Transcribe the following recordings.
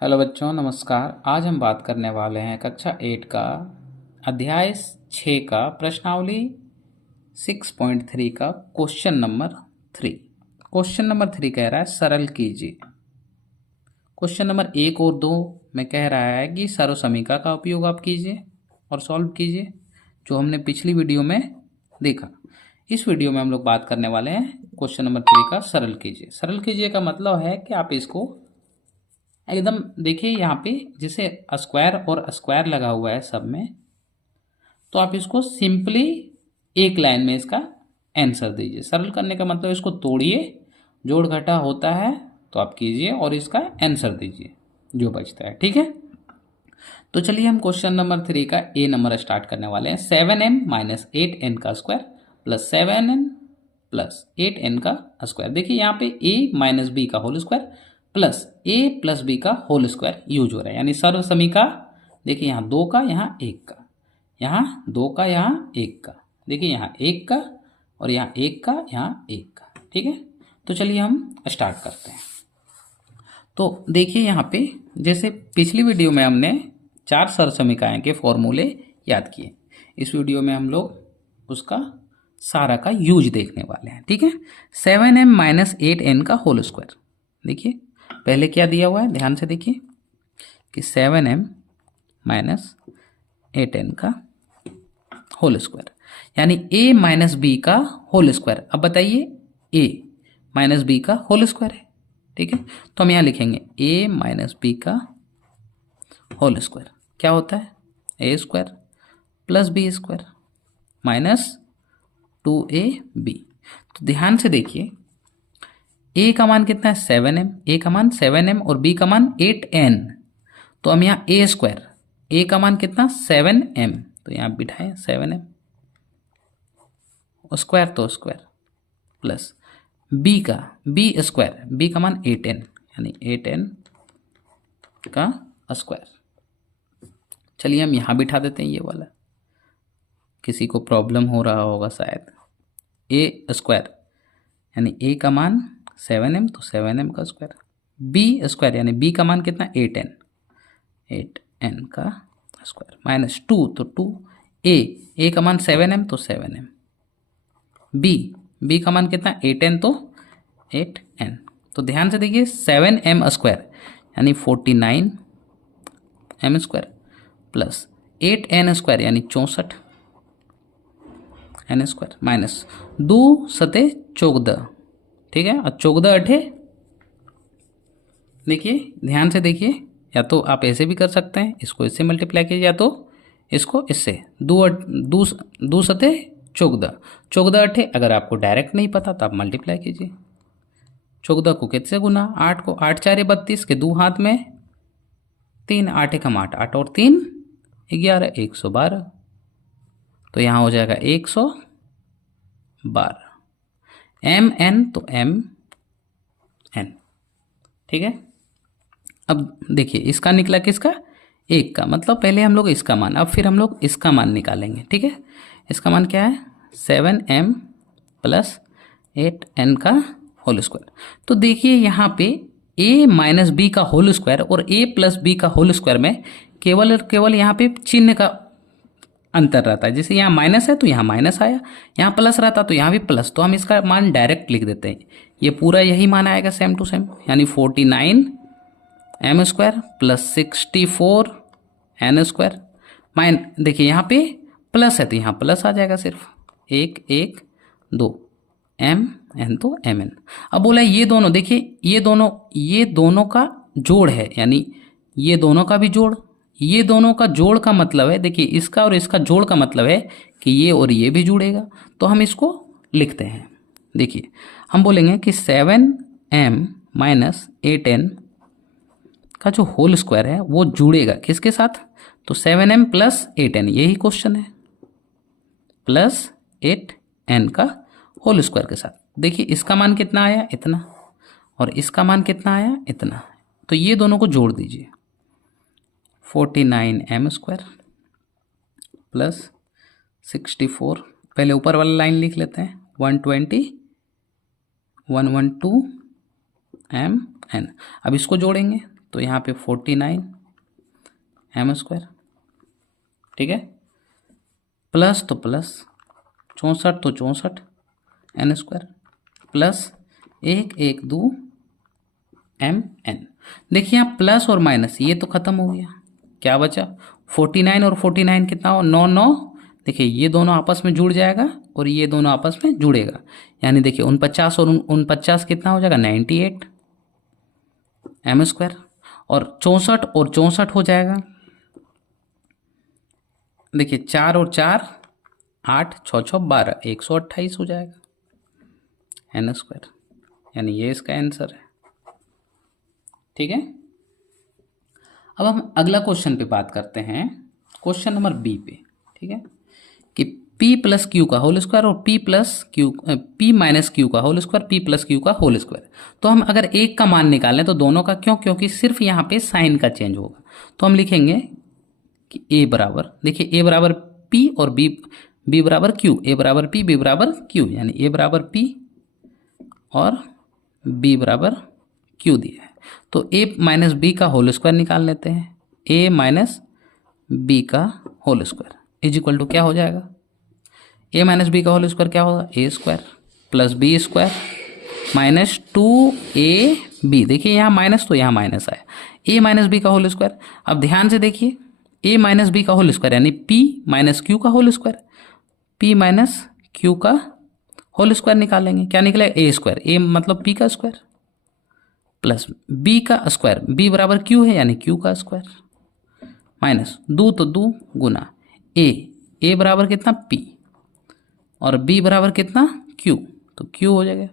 Hello बच्चों, नमस्कार। आज हम बात करने वाले हैं कक्षा 8 का अध्याय 6 का प्रश्नावली 6.3 का क्वेश्चन नंबर 3। क्वेश्चन नंबर 3 कह रहा है सरल कीजिए। क्वेश्चन नंबर 1 और 2 में कह रहा है कि सर्वसमीका का उपयोग आप कीजिए और सॉल्व कीजिए, जो हमने पिछली वीडियो में देखा। इस वीडियो में हम लोग बात करने वाले हैं क्वेश्चन नंबर 3 का सरल कीजिए। सरल कीजिए का मतलब है कि आप इसको एकदम देखिए, यहाँ पे जैसे स्क्वायर और स्क्वायर लगा हुआ है सब में, तो आप इसको सिंपली एक लाइन में इसका आंसर दीजिए। सरल करने का मतलब इसको तोड़िए, जोड़ घटा होता है तो आप कीजिए और इसका आंसर दीजिए जो बचता है। ठीक है, तो चलिए हम क्वेश्चन नंबर 3 का ए नंबर स्टार्ट करने वाले हैं। 7m माइनस 8n का square plus 7n plus 8n का स्क्वायर। देखिए यहाँ पे a माइनस बी का whole square plus a plus B का होल स्क्वायर यूज हो रहा है, यानी सर्व समीका। देखिए यहाँ 2 का, यहाँ 1 का, यहाँ 2 का, यहाँ 1 का, देखिए यहाँ 1 का और यहाँ 1 का, यहाँ 1 का। ठीक है, तो चलिए हम स्टार्ट करते हैं। तो देखिए यहाँ पे जैसे पिछली वीडियो में हमने 4 सर्व समीकरण के फॉर्मूले याद किए, इस वीडियो में हम लोग उसका सारा का यूज देखने वाले हैं। ठीक है, 7m माइनस 8n का होल स्क्वायर। देखिए पहले क्या दिया हुआ है, ध्यान से देखिए कि 7m माइनस 8n का होल स्क्वायर, यानी a माइनस बी का होल स्क्वायर। अब बताइए a माइनस बी का होल स्क्वायर है। ठीक है, तो हम यहाँ लिखेंगे a माइनस बी का होल स्क्वायर क्या होता है, A square plus B square minus 2ab। तो ध्यान से देखिए, a का मान कितना है 7m, a का मान 7m और b का मान 8n। तो हम यहाँ a स्क्वायर, a का मान कितना 7m, तो यहाँ बिठाएं 7m स्क्वायर तो स्क्वायर प्लस b का b स्क्वायर, b का मान 8n यानी 8n का स्क्वायर। चलिए हम यहाँ बिठा देते हैं ये वाला, किसी को प्रॉब्लम हो रहा होगा शायद। ए स्क्वायर यानी ए का मान 7m तो 7m का स्क्वायर, बी स्क्वायर यानी बी का मान कितना 8n, 8n का स्क्वायर माइनस 2 तो 2, ए का मान 7m तो 7m, बी का मान कितना 8n तो 8n। तो ध्यान से देखिए 7m स्क्वायर यानी 49m square plus 8n square यानी 64n स्क्वायर माइनस 2 सते 14। ठीक है, और 14 अठे, देखिए ध्यान से देखिए, या तो आप ऐसे भी कर सकते हैं, इसको इससे मल्टीप्लाई कीजिए या तो इसको इससे। 2 सते 14, 14 अठे। अगर आपको डायरेक्ट नहीं पता तो आप मल्टीप्लाई कीजिए। 14 को किससे गुना, 8 को, 8 4 32 के 2 हाथ में 3, 8 एकम 8, 8 और 3 11, 112। तो यहाँ हो जाएगा 112 एम एन तो एम एन। ठीक है, अब देखिए इसका निकला किसका, 1 का, मतलब पहले हम लोग इसका मान, अब फिर हम लोग इसका मान निकालेंगे। ठीक है, इसका मान क्या है 7m प्लस 8n का होल स्क्वायर। तो देखिए यहाँ पे a माइनस बी का होल स्क्वायर और a प्लस बी का होल स्क्वायर में केवल और केवल यहाँ पे चिन्ह का अंतर रहता है। जैसे यहाँ माइनस है तो यहाँ माइनस आया, यहाँ प्लस रहता तो यहाँ भी प्लस, तो हम इसका मान डायरेक्ट लिख देते हैं। ये पूरा यही मान आएगा सेम टू सेम, यानी 49m square plus 64n square देखिए यहाँ पे प्लस है तो यहाँ प्लस आ जाएगा, सिर्फ 1 1 2 m n तो m n। अब बोला ये दोनों, देखिए ये दोनों का जोड़ है, यानी ये दोनों का भी जोड़, ये दोनों का जोड़ का मतलब है, देखिए इसका और इसका जोड़ का मतलब है कि ये और ये भी जुड़ेगा। तो हम इसको लिखते हैं, देखिए हम बोलेंगे कि 7m माइनस 8n का जो होल स्क्वायर है वो जुड़ेगा किसके साथ, तो 7m प्लस 8n, यही क्वेश्चन है, प्लस 8n का होल स्क्वायर के साथ। देखिए इसका मान कितना आया, इतना, और इसका मान कितना आया, इतना। तो ये दोनों को जोड़ दीजिए, 49m स्क्वायर प्लस 64, पहले ऊपर वाला लाइन लिख लेते हैं, 120 112 m n। अब इसको जोड़ेंगे तो यहाँ पे 49 m², ठीक है, प्लस तो प्लस 64 तो 64 n² प्लस 1 1 2 mn। देखिए यहाँ प्लस और माइनस ये तो खत्म हो गया, क्या बचा 49 और 49 कितना हो 9 9। देखिए ये दोनों आपस में जुड़ जाएगा और ये दोनों आपस में जुड़ेगा, यानी देखिए 49 और 49 कितना हो जाएगा 98 m², और 64 और 64 हो जाएगा, देखिए 4 और 4 8 6 6 12 128 हो जाएगा n², यानी ये इसका आंसर है, ठीक है। अब हम अगला क्वेश्चन पे बात करते हैं, क्वेश्चन नंबर बी पे, ठीक है, कि p प्लस क्यू का होल स्क्वायर और p माइनस क्यू का whole square p plus Q का होल स्क्वायर। तो हम अगर एक का मान निकालें तो दोनों का, क्यों, क्योंकि सिर्फ यहाँ पे साइन का चेंज होगा। तो हम लिखेंगे कि a बराबर, देखिए a बराबर p और b बराबर q, a बराबर p b बराबर q, यानी a बराबर p और b बराबर q दिया है। तो a माइनस बी का होल स्क्वायर निकाल लेते हैं, a माइनस बी का whole square is equal to क्या हो जाएगा, a माइनस बी का होल स्क्वायर क्या होगा a² plus b² minus 2ab। देखिए यहाँ माइनस तो यहाँ माइनस आया, a माइनस बी का होल स्क्वायर। अब ध्यान से देखिए a माइनस बी का होल स्क्वायर यानी p माइनस क्यू का whole square, p minus Q का होल स्क्वायर निकालेंगे, क्या निकलेगा a², a मतलब p का स्क्वायर प्लस b का स्क्वायर, b बराबर q है यानी q का स्क्वायर, माइनस दो तो दो गुना a बराबर कितना p और b बराबर कितना q, तो q हो जाएगा।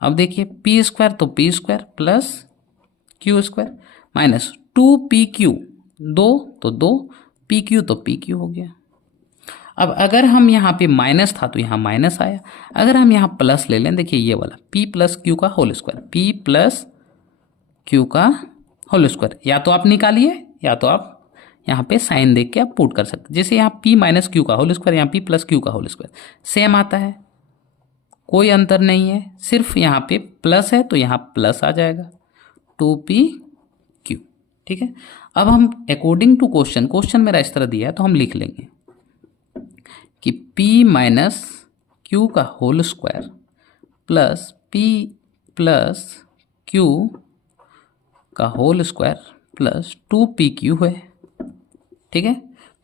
अब देखिए p² तो p² plus q² minus 2pq, दो तो दो, pq तो pq हो गया। अब अगर हम यहाँ पे माइनस था तो यहाँ माइनस आया, अगर हम यहाँ प्लस ले लें, देखिए ये वाला p प्लस क्यू का whole square, p plus Q का होल स्क्वायर, या तो आप निकालिए या तो आप यहाँ पे साइन देख के आप पुट कर सकते हैं। जैसे यहाँ p माइनस क्यू का होल स्क्वायर, यहाँ p प्लस क्यू का होल स्क्वायर सेम आता है, कोई अंतर नहीं है, सिर्फ यहाँ पे प्लस है तो यहाँ प्लस आ जाएगा 2pq, ठीक है। अब हम अकॉर्डिंग टू क्वेश्चन मेरा इस तरह दिया है तो हम लिख लेंगे कि p माइनस क्यू का whole square plus p plus Q का होल स्क्वायर प्लस 2pq है, ठीक है।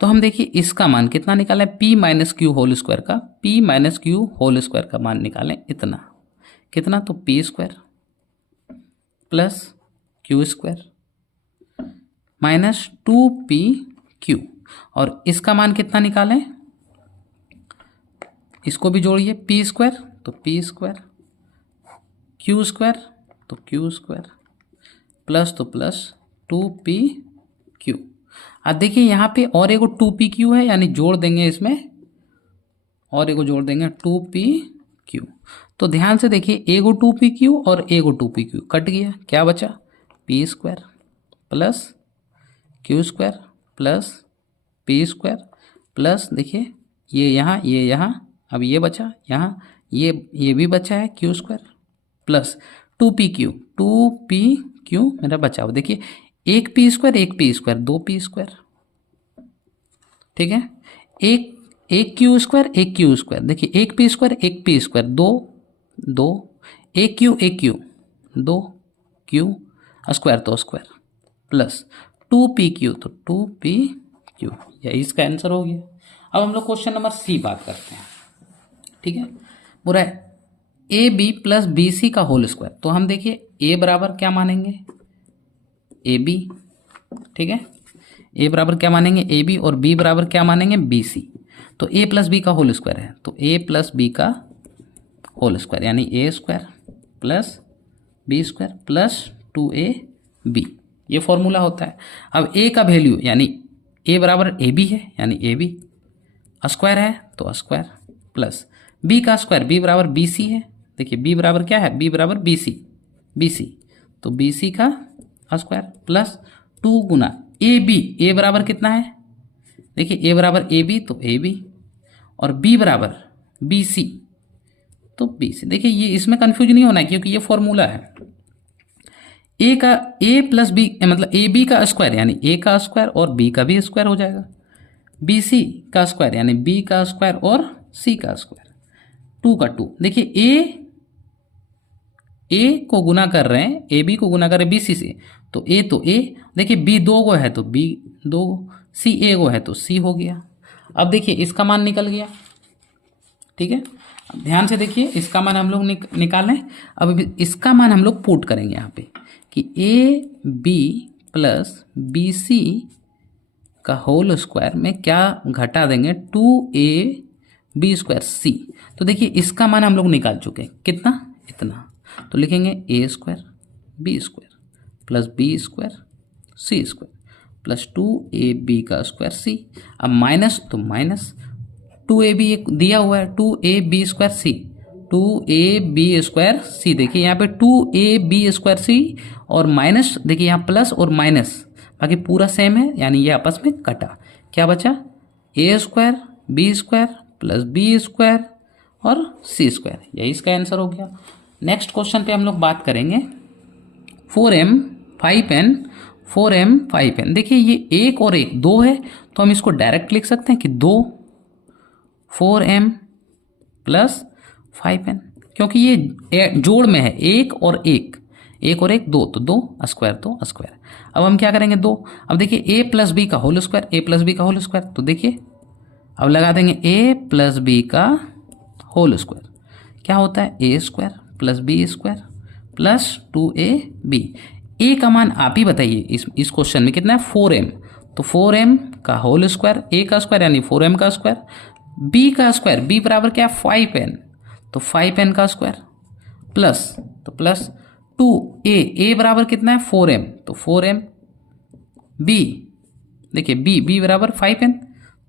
तो हम देखिए इसका मान कितना निकाला है, p minus Q whole square का, p minus Q whole square का मान निकालें इतना, कितना, तो p² plus q² minus 2pq, और इसका मान कितना निकालें, इसको भी जोड़िए, p² तो p², q² तो q² प्लस तो प्लस 2pq। अब देखिए यहाँ पे और एगो 2pq है, यानी जोड़ देंगे इसमें और एगो जोड़ देंगे 2pq। तो ध्यान से देखिए एगो 2pq और एगो 2pq कट गया, क्या बचा p² plus q² plus p² plus देखिए ये यहाँ, अब ये बचा यहाँ, ये भी बचा है q² प्लस 2pq मेरा बचा हुआ, देखिए एक p², दो p², ठीक है, एक q², देखिए एक p², दो एक q, दो q स्क्वायर तो स्क्वायर प्लस 2pq तो 2pq, यही इसका आंसर हो गया। अब हम लोग क्वेश्चन नंबर सी बात करते हैं, ठीक है, पूरा A B plus B C का होल स्क्वायर। तो हम देखिए ए बराबर क्या मानेंगे ए बी, ठीक है, ए बराबर क्या मानेंगे ए बी और बी बराबर क्या मानेंगे बी सी। तो ए प्लस बी का होल स्क्वायर है तो ए प्लस बी का होल स्क्वायर यानी a² plus b² plus 2ab, ये फॉर्मूला होता है। अब a का वैल्यू यानी a बराबर ए बी है यानी ए बी, स्क्वायर है तो स्क्वायर प्लस b का स्क्वायर b बराबर बी सी है, देखिए b बराबर क्या है b बराबर बी सी तो बी सी का स्क्वायर प्लस 2 गुना ए बी, ए बराबर कितना है, देखिए a बराबर ए बी तो ए बी और b बराबर बी सी तो बी सी। देखिए ये इसमें कंफ्यूज नहीं होना है क्योंकि ये फॉर्मूला है, ए का ए प्लस बी मतलब ए बी का स्क्वायर यानी ए का स्क्वायर और बी का भी स्क्वायर हो जाएगा, बी सी का स्क्वायर यानी बी का स्क्वायर और सी का स्क्वायर, 2 का 2। देखिए ए को गुना कर रहे हैं, ए बी को गुना कर रहे हैं बी सी से, तो ए देखिए बी 2 को है तो बी 2, सी ए को है तो सी हो गया। अब देखिए इसका मान निकल गया, ठीक है। अब ध्यान से देखिए इसका मान हम लोग निकालें। अब इसका मान हम लोग पुट करेंगे यहाँ पे कि A B plus B C का होल स्क्वायर में क्या घटा देंगे, 2 बी स्क्वायर सी। तो देखिए इसका मान हम लोग निकाल चुके हैं, कितना, इतना। तो लिखेंगे A square B square plus B square C square plus 2ab का स्क्वायर सी। अब माइनस तो माइनस, 2ab दिया हुआ है, 2ab स्क्वायर सी, 2ab स्क्वायर सी। देखिए यहाँ पे 2ab स्क्वायर सी और माइनस, देखिए यहाँ प्लस और माइनस बाकी पूरा सेम है, यानी ये आपस में कटा। क्या बचा, A square B square plus B square और सी स्क्वायर, यही इसका आंसर हो गया। नेक्स्ट क्वेश्चन पे हम लोग बात करेंगे 4m 5n 4m 5n। देखिए ये एक और एक 2 है तो हम इसको डायरेक्ट लिख सकते हैं कि 2 4m प्लस 5n, क्योंकि ये जोड़ में है, एक और एक 2, तो 2 स्क्वायर तो स्क्वायर। अब हम क्या करेंगे 2, अब देखिए ए प्लस बी का whole square, A plus B का होल स्क्वायर, तो देखिए अब लगा देंगे ए प्लस बी का होल स्क्वायर, क्या होता है A square plus B square plus 2ab। A का मान आप ही बताइए, इस क्वेश्चन में कितना है 4m, तो 4m का होल स्क्वायर, ए का स्क्वायर यानी 4m का स्क्वायर, बी का स्क्वायर, बी बराबर क्या है 5n, तो 5n का स्क्वायर प्लस, तो प्लस 2a बराबर कितना है 4m, तो 4m, बी देखिए बी बराबर 5n,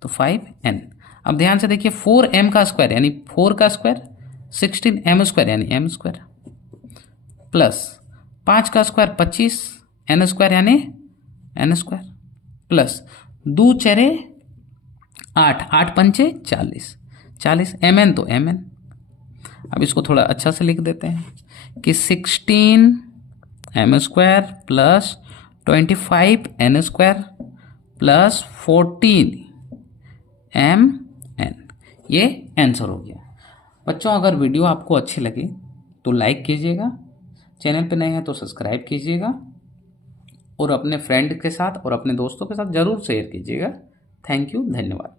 तो 5n। अब ध्यान से देखिए 4m का स्क्वायर यानी 4 का स्क्वायर, 16m स्क्वायर यानी m स्क्वायर प्लस 5 का स्क्वायर 25, n स्क्वायर यानी n स्क्वायर प्लस 2 चरे 8, 8 पंचे 40 mn तो mn। अब इसको थोड़ा अच्छा से लिख देते हैं कि 16m square plus 25n square plus 14mn, ये आंसर हो गया। बच्चों अगर वीडियो आपको अच्छी लगे तो लाइक कीजिएगा, चैनल पे नए हैं तो सब्सक्राइब कीजिएगा और अपने फ्रेंड के साथ और अपने दोस्तों के साथ ज़रूर शेयर कीजिएगा। थैंक यू, धन्यवाद।